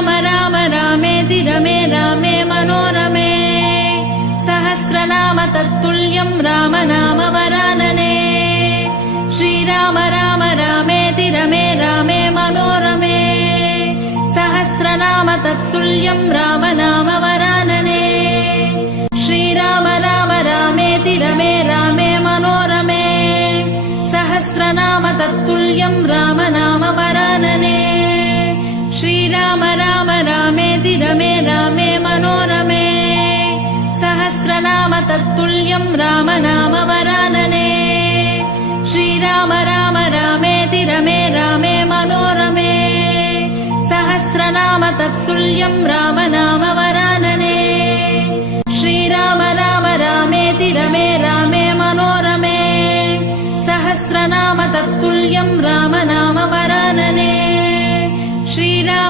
श्रीराम राम रामेति रमे रामे मनोरमे सहस्रनाम तत्तुल्यं राम नाम वरानने श्रीराम राम रामेति रमे रामे मनोरमे सहस्रनाम तत्तुल्यं राम नाम वरानने श्रीराम राम रामेति रमे रामे मनोरमे सहस्रनाम तत्तुल्यं राम नाम वरानने श्रीराम राम रामेति रमे रामे मनोरमे सहस्रनाम तत्तुल्यं राम नाम वरानने श्रीराम राम रामेति रमे रामे मनोरमे सहस्रनाम तत्तुल्यं राम नाम वरानने श्रीराम राम रामेति रमे रामे मनोरमे सहस्रनाम तत्तुल्यं राम नाम वरानने श्रीराम